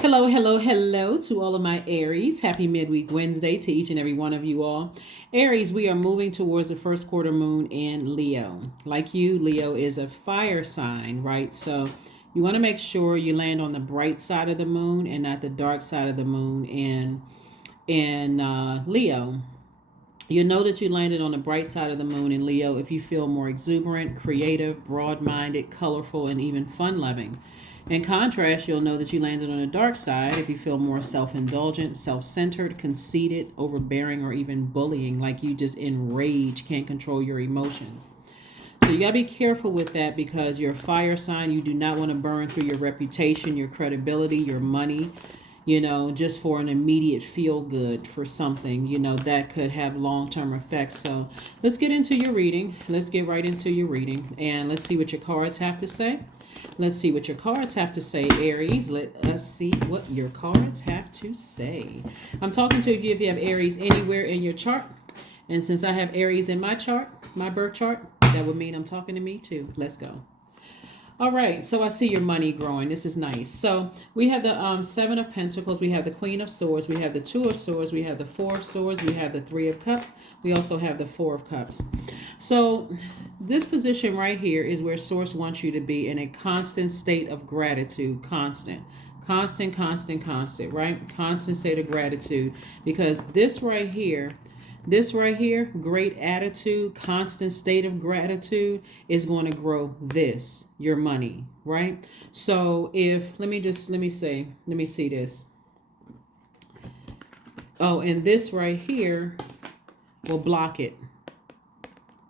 Hello, hello, hello to all of my Aries. Happy midweek Wednesday to each and every one of you all. Aries, we are moving towards the first quarter moon in Leo. Like you, Leo is a fire sign, right? So you want to make sure you land on the bright side of the moon and not the dark side of the moon in Leo. You know that you landed on the bright side of the moon in Leo if you feel more exuberant, creative, broad minded, colorful, and even fun loving. In contrast, you'll know that you landed on the dark side if you feel more self indulgent, self centered, conceited, overbearing, or even bullying, like you just enraged, can't control your emotions. So you gotta be careful with that because you're a fire sign. You do not want to burn through your reputation, your credibility, your money, just for an immediate feel good for something, that could have long term effects. So let's get into your reading. Let's get right into your reading and let's see what your cards have to say. Let's see what your cards have to say, Aries. Let us see what your cards have to say. I'm talking to you if you have Aries anywhere in your chart. And since I have Aries in my chart, my birth chart, that would mean I'm talking to me too. Let's go. All right, so I see your money growing. This is nice. So we have the Seven of Pentacles. We have the Queen of Swords. We have the Two of Swords. We have the Four of Swords. We have the Three of Cups. We also have the Four of Cups. So this position right here is where Source wants you to be in a constant state of gratitude. Constant, right? Constant state of gratitude. Because this right here, great attitude, constant state of gratitude is going to grow your money, right? So if, let me see this. Oh, and this right here will block it.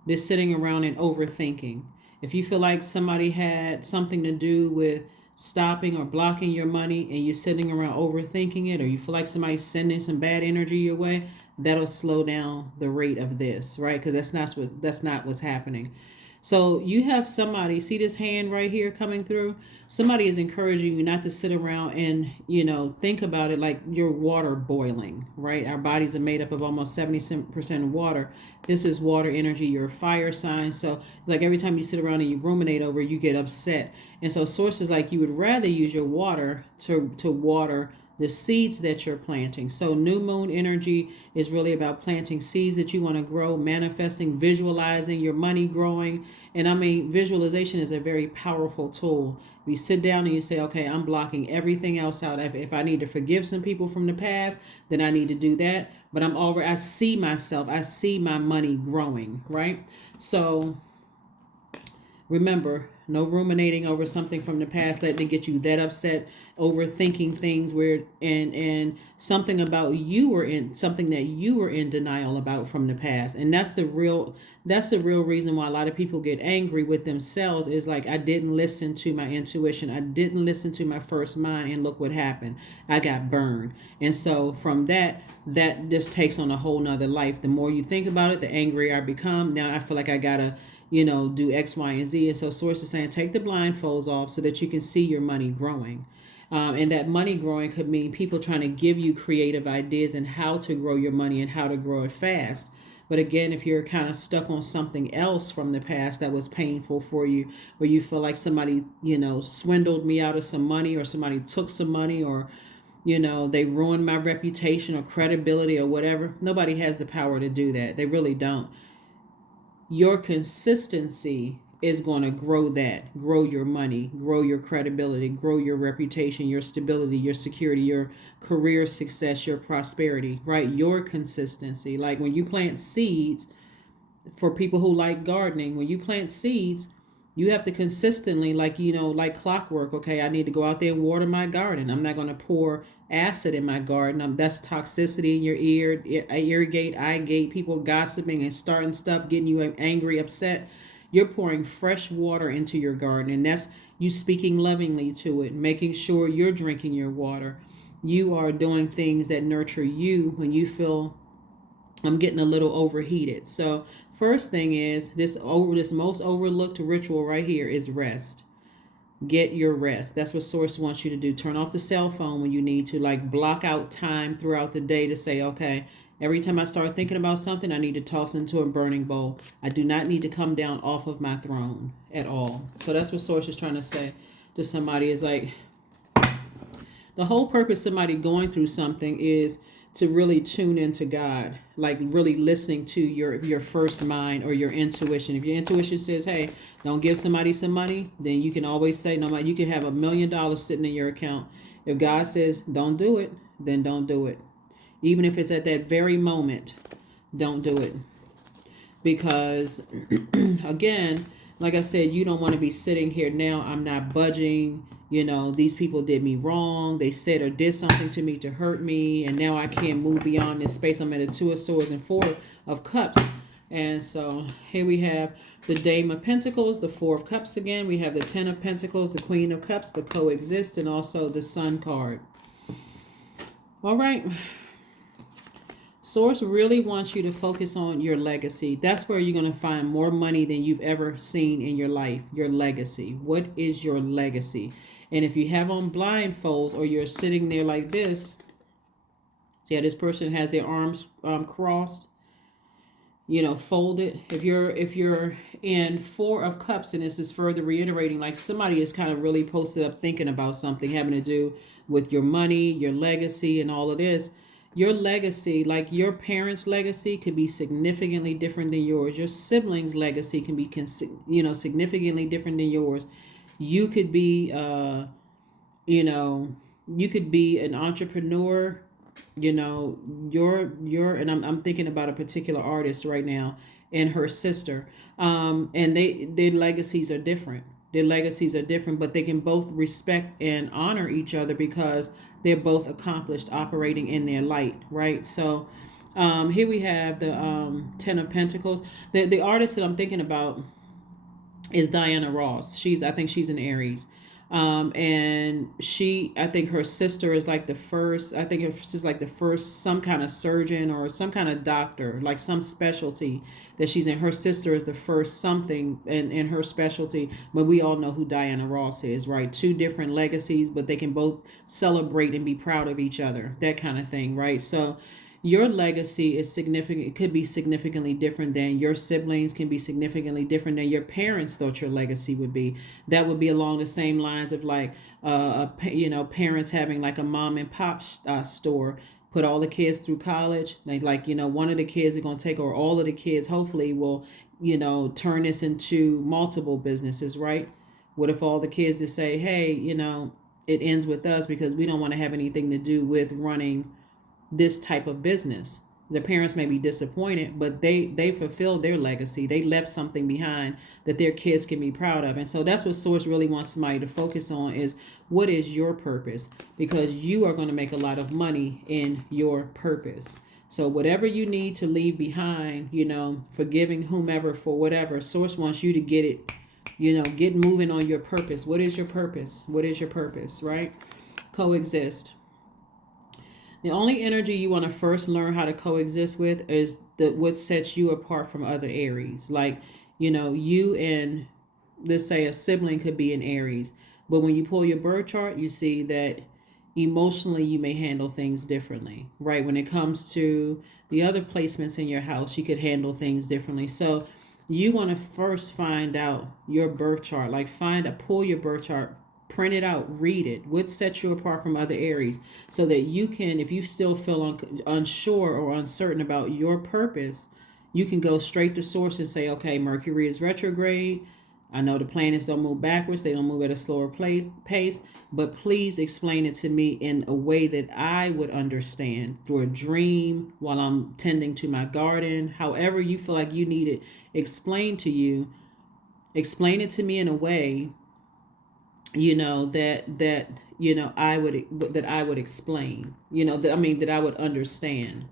This sitting around and overthinking. If you feel like somebody had something to do with stopping or blocking your money and you're sitting around overthinking it, or you feel like somebody's sending some bad energy your way, that'll slow down the rate of this, right? Because that's not what's happening. So you have somebody, see this hand right here coming through? Somebody is encouraging you not to sit around and, think about it like your water boiling, right? Our bodies are made up of almost 70% water. This is water energy. You're a fire sign. So like every time you sit around and you ruminate over, you get upset. And so sources like you would rather use your water to water the seeds that you're planting. So new moon energy is really about planting seeds that you want to grow, manifesting, visualizing your money growing. And I mean, visualization is a very powerful tool. You sit down and you say, okay, I'm blocking everything else out. If I need to forgive some people from the past, then I need to do that. But I see myself, I see my money growing, right? So remember, no ruminating over something from the past, letting it get you that upset, overthinking things where and something about you were in something that you were in denial about from the past. And that's the real reason why a lot of people get angry with themselves is like, I didn't listen to my intuition. I didn't listen to my first mind, and look what happened. I got burned. And so from that just takes on a whole nother life. The more you think about it, the angrier I become. Now I feel like I gotta do X, Y, and Z. And so Source is saying take the blindfolds off so that you can see your money growing. And that money growing could mean people trying to give you creative ideas and how to grow your money and how to grow it fast. But again, if you're kind of stuck on something else from the past that was painful for you, where you feel like somebody, swindled me out of some money, or somebody took some money, or they ruined my reputation or credibility or whatever. Nobody has the power to do that. They really don't. Your consistency is going to grow your money, grow your credibility, grow your reputation, your stability, your security, your career success, your prosperity, right? Your consistency. Like when you plant seeds, for people who like gardening, when you plant seeds, you have to consistently, like clockwork. Okay, I need to go out there and water my garden. I'm not going to pour acid in my garden. That's toxicity in your ear, irrigate, eye gate, people gossiping and starting stuff, getting you angry, upset. You're pouring fresh water into your garden, and that's you speaking lovingly to it, making sure you're drinking your water. You are doing things that nurture you when you feel I'm getting a little overheated. So first thing is this most overlooked ritual right here is rest. Get your rest. That's what Source wants you to do. Turn off the cell phone when you need to. Like block out time throughout the day to say, okay, every time I start thinking about something, I need to toss into a burning bowl. I do not need to come down off of my throne at all. So that's what Source is trying to say to somebody is like, The whole purpose of somebody going through something is to really tune into God, like really listening to your first mind or your intuition. If your intuition says, "Hey, don't give somebody some money," then you can always say, "No matter, you can have $1 million sitting in your account." If God says, "Don't do it," then don't do it. Even if it's at that very moment, don't do it. Because again, like I said, you don't want to be sitting here now, I'm not budging, these people did me wrong, they said or did something to me to hurt me, and now I can't move beyond this space. I'm at a 2 of Swords and 4 of Cups. And so here we have the Dame of Pentacles, the 4 of Cups again. We have the 10 of Pentacles, the Queen of Cups, the Coexist, and also the Sun card. All right. Source really wants you to focus on your legacy. That's where you're going to find more money than you've ever seen in your life. Your legacy. What is your legacy? And if you have on blindfolds or you're sitting there like this, see how this person has their arms crossed, folded. If you're in 4 of Cups, and this is further reiterating, like somebody is kind of really posted up thinking about something having to do with your money, your legacy, and all of this. Your legacy, like your parents' legacy, could be significantly different than yours. Your siblings' legacy can be, significantly different than yours. You could be, you could be an entrepreneur. And I'm thinking about a particular artist right now and her sister. And their legacies are different. Their legacies are different, but they can both respect and honor each other because they're both accomplished operating in their light, right? So here we have the 10 of Pentacles. The artist that I'm thinking about is Diana Ross. I think she's an Aries. And I think her sister is like the first, some kind of surgeon or some kind of doctor, like some specialty that she's in. Her sister is the first something in her specialty, but we all know who Diana Ross is, right? 2 different legacies, but they can both celebrate and be proud of each other, that kind of thing, right? So your legacy is significant. It could be significantly different than your siblings, can be significantly different than your parents thought your legacy would be. That would be along the same lines of like, parents having like a mom and pop store, put all the kids through college. One of the kids are going to take, or all of the kids hopefully will, turn this into multiple businesses, right? What if all the kids just say, hey, it ends with us because we don't want to have anything to do with running this type of business. The parents may be disappointed, but they fulfilled their legacy. They left something behind that their kids can be proud of. And so that's what Source really wants somebody to focus on, is what is your purpose? Because you are going to make a lot of money in your purpose. So whatever you need to leave behind, forgiving whomever for whatever, Source wants you to get it, get moving on your purpose. What is your purpose? What is your purpose, right? Coexist. The only energy you want to first learn how to coexist with is what sets you apart from other Aries. Like, you and, let's say, a sibling could be an Aries. But when you pull your birth chart, you see that emotionally you may handle things differently, right? When it comes to the other placements in your house, you could handle things differently. So you want to first find out your birth chart. Like pull your birth chart, print it out, read it. What sets you apart from other Aries, so that you can, if you still feel unsure or uncertain about your purpose, you can go straight to Source and say, okay, Mercury is retrograde. I know the planets don't move backwards. They don't move at a slower pace, but please explain it to me in a way that I would understand, through a dream, while I'm tending to my garden. However you feel like you need it explained to you, explain it to me in a way that I would explain, that I would understand.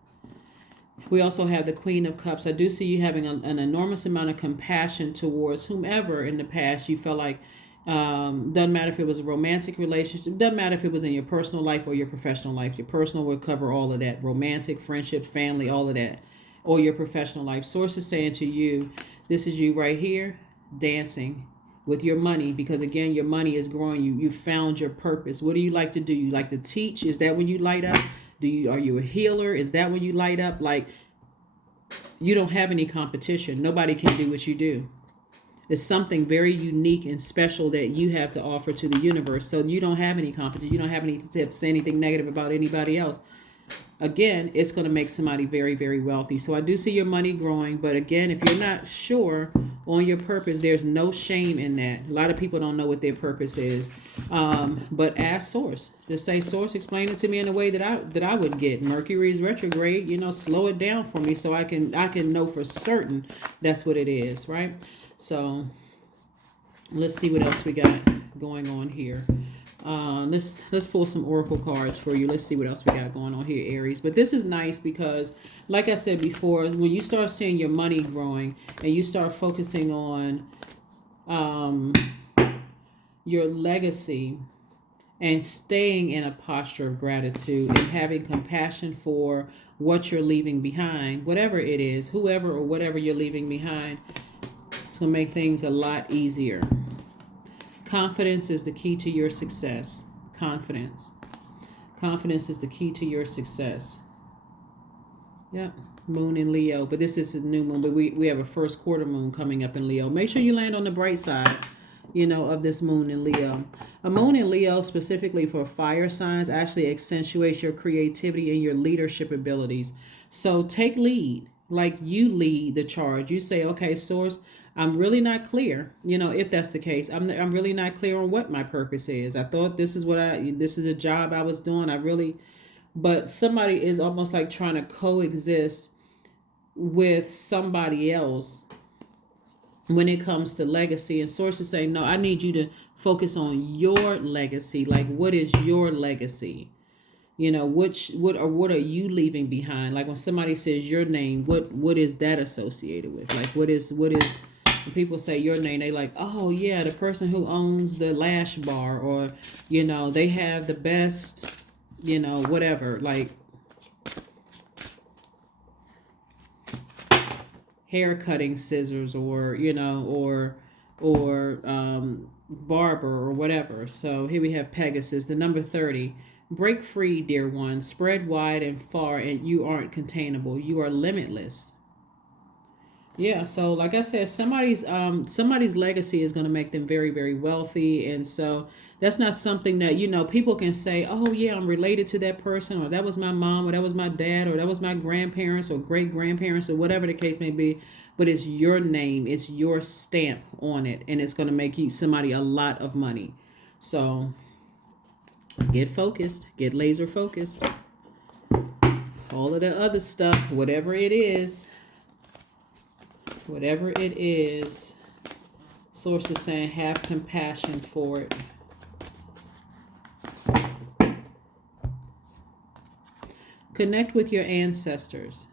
We also have the Queen of Cups. I do see you having an enormous amount of compassion towards whomever in the past you felt like, doesn't matter if it was a romantic relationship, doesn't matter if it was in your personal life or your professional life. Your personal would cover all of that, romantic, friendship, family, all of that, or your professional life. Source is saying to you, this is you right here, dancing with your money, because again, your money is growing. You found your purpose. What do you like to do? You like to teach? Is that when you light up? Are you a healer? Is that when you light up? Like, you don't have any competition. Nobody can do what you do. It's something very unique and special that you have to offer to the universe. So you don't have any competition. You don't have any to say anything negative about anybody else. Again, it's going to make somebody very, very wealthy. So I do see your money growing. But again, if you're not sure on your purpose, there's no shame in that. A lot of people don't know what their purpose is. But ask Source. Just say, Source, explain it to me in a way that I would get. Mercury's retrograde, slow it down for me so I can know for certain that's what it is, right? So let's see what else we got going on here. Let's pull some oracle cards for you. Let's see what else we got going on here, Aries. But this is nice because, like I said before, when you start seeing your money growing and you start focusing on your legacy and staying in a posture of gratitude and having compassion for what you're leaving behind, whatever it is, whoever or whatever you're leaving behind, it's going to make things a lot easier. Confidence is the key to your success. Confidence. Confidence is the key to your success. Yep. Moon in Leo. But this is a new moon. But we have a first quarter moon coming up in Leo. Make sure you land on the bright side, of this moon in Leo. A moon in Leo, specifically for fire signs, actually accentuates your creativity and your leadership abilities. So take lead. Like you lead the charge. You say, okay, Source, I'm really not clear, if that's the case. I'm really not clear on what my purpose is. I thought this is a job I was doing. But somebody is almost like trying to coexist with somebody else when it comes to legacy. And Sources say, no, I need you to focus on your legacy. Like, what is your legacy? What are you leaving behind? Like when somebody says your name, what is that associated with? Like, what is when people say your name, they like, oh yeah, the person who owns the lash bar, or they have the best, whatever, like hair cutting scissors, or barber or whatever. So here we have Pegasus, the number 30. Break free, dear one. Spread wide and far, and you aren't containable. You are limitless. Yeah, so like I said, somebody's legacy is going to make them very, very wealthy. And so that's not something that, people can say, oh yeah, I'm related to that person, or that was my mom, or that was my dad, or that was my grandparents or great grandparents, or whatever the case may be. But it's your name, it's your stamp on it, and it's going to make somebody a lot of money. So get focused, get laser focused. All of the other stuff, whatever it is, Source is saying have compassion for it. Connect with your ancestors.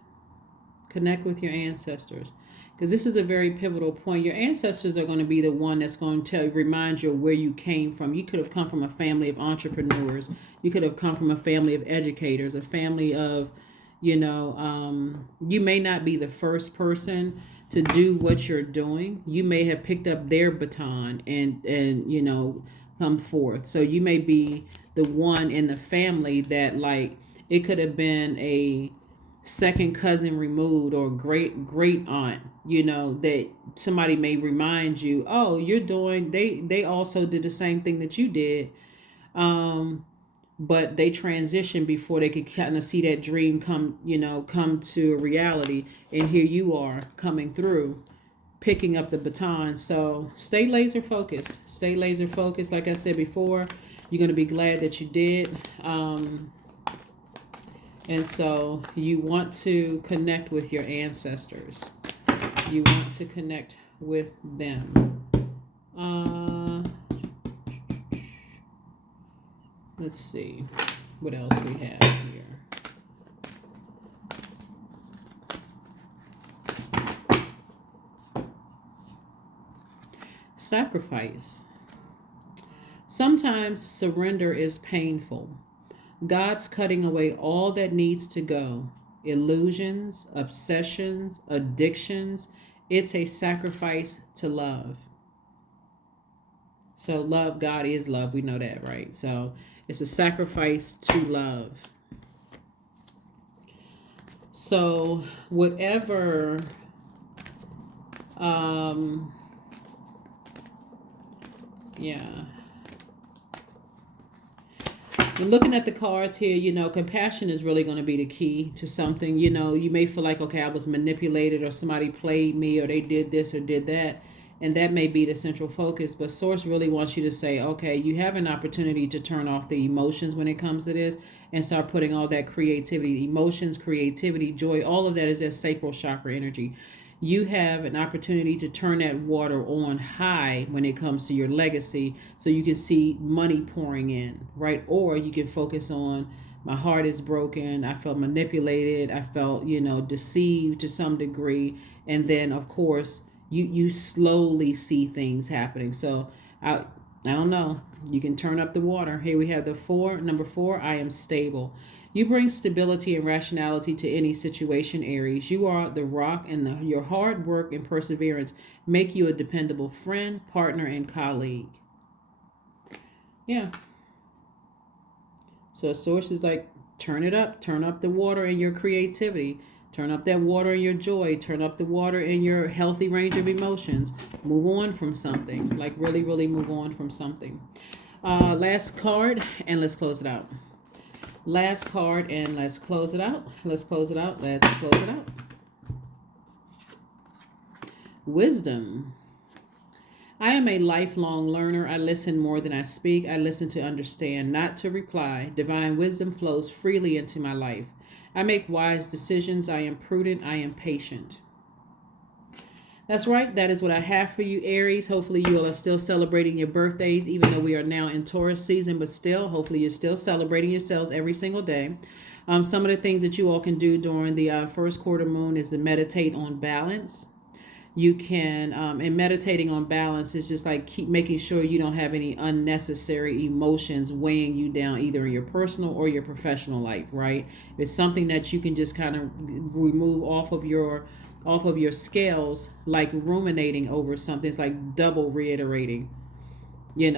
Connect with your ancestors. Because this is a very pivotal point. Your ancestors are going to be the one that's going to remind you of where you came from. You could have come from a family of entrepreneurs. You could have come from a family of educators, a family of, you may not be the first person to do what you're doing. You may have picked up their baton and come forth. So you may be the one in the family that, like, it could have been a second cousin removed or great aunt, that somebody may remind you, oh, they also did the same thing that you did. But they transitioned before they could kind of see that dream come to reality. And here you are coming through, picking up the baton. So stay laser focused. Stay laser focused. Like I said before, you're going to be glad that you did. And so you want to connect with your ancestors. You want to connect with them. Let's see what else we have here. Sacrifice. Sometimes surrender is painful. God's cutting away all that needs to go. Illusions, obsessions, addictions. It's a sacrifice to love. So love, God is love. We know that, right? So it's a sacrifice to love. So whatever Yeah. And looking at the cards here, compassion is really going to be the key to something. You may feel like, okay, I was manipulated or somebody played me or they did this or did that. And that may be the central focus. But Source really wants you to say, okay, you have an opportunity to turn off the emotions when it comes to this and start putting all that creativity, emotions, creativity, joy, all of that is that sacral chakra energy. You have an opportunity to turn that water on high when it comes to your legacy so you can see money pouring in, right? Or you can focus on my heart is broken, I felt manipulated, I felt, deceived to some degree, and then of course you slowly see things happening. So I don't know. You can turn up the water. Here we have the 4, number 4, I am stable. You bring stability and rationality to any situation, Aries. You are the rock, and your hard work and perseverance make you a dependable friend, partner, and colleague. Yeah. So a source is like, turn it up, turn up the water in your creativity, turn up that water in your joy, turn up the water in your healthy range of emotions. Move on from something, like really, really move on from something. Last card, and let's close it out. Last card, and let's close it out. Let's close it out. Let's close it out. Wisdom. I am a lifelong learner. I listen more than I speak. I listen to understand, not to reply. Divine wisdom flows freely into my life. I make wise decisions. I am prudent. I am patient. That's right. That is what I have for you, Aries. Hopefully you all are still celebrating your birthdays, even though we are now in Taurus season, but still, hopefully you're still celebrating yourselves every single day. Some of the things that you all can do during the first quarter moon is to meditate on balance. You can, and meditating on balance is just like keep making sure you don't have any unnecessary emotions weighing you down, either in your personal or your professional life, right? It's something that you can just kind of remove off of your scales, like ruminating over something. It's like double reiterating. You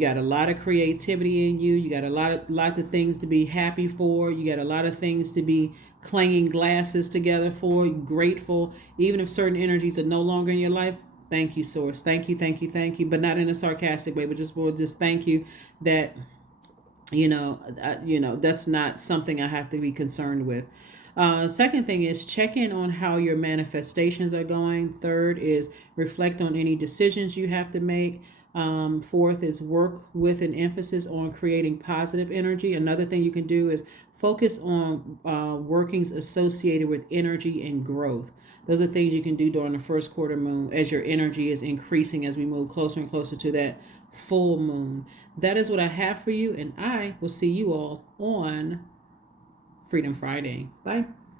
got a lot of creativity in you. You got lots of things to be happy for. You got a lot of things to be clanging glasses together for, grateful, even if certain energies are no longer in your life. Thank you, Source. Thank you, thank you, thank you. But not in a sarcastic way, but just thank you that that's not something I have to be concerned with. Second thing is check in on how your manifestations are going. Third is reflect on any decisions you have to make. Fourth is work with an emphasis on creating positive energy. Another thing you can do is focus on workings associated with energy and growth. Those are things you can do during the first quarter moon as your energy is increasing as we move closer and closer to that full moon. That is what I have for you, and I will see you all on Freedom Friday. Bye.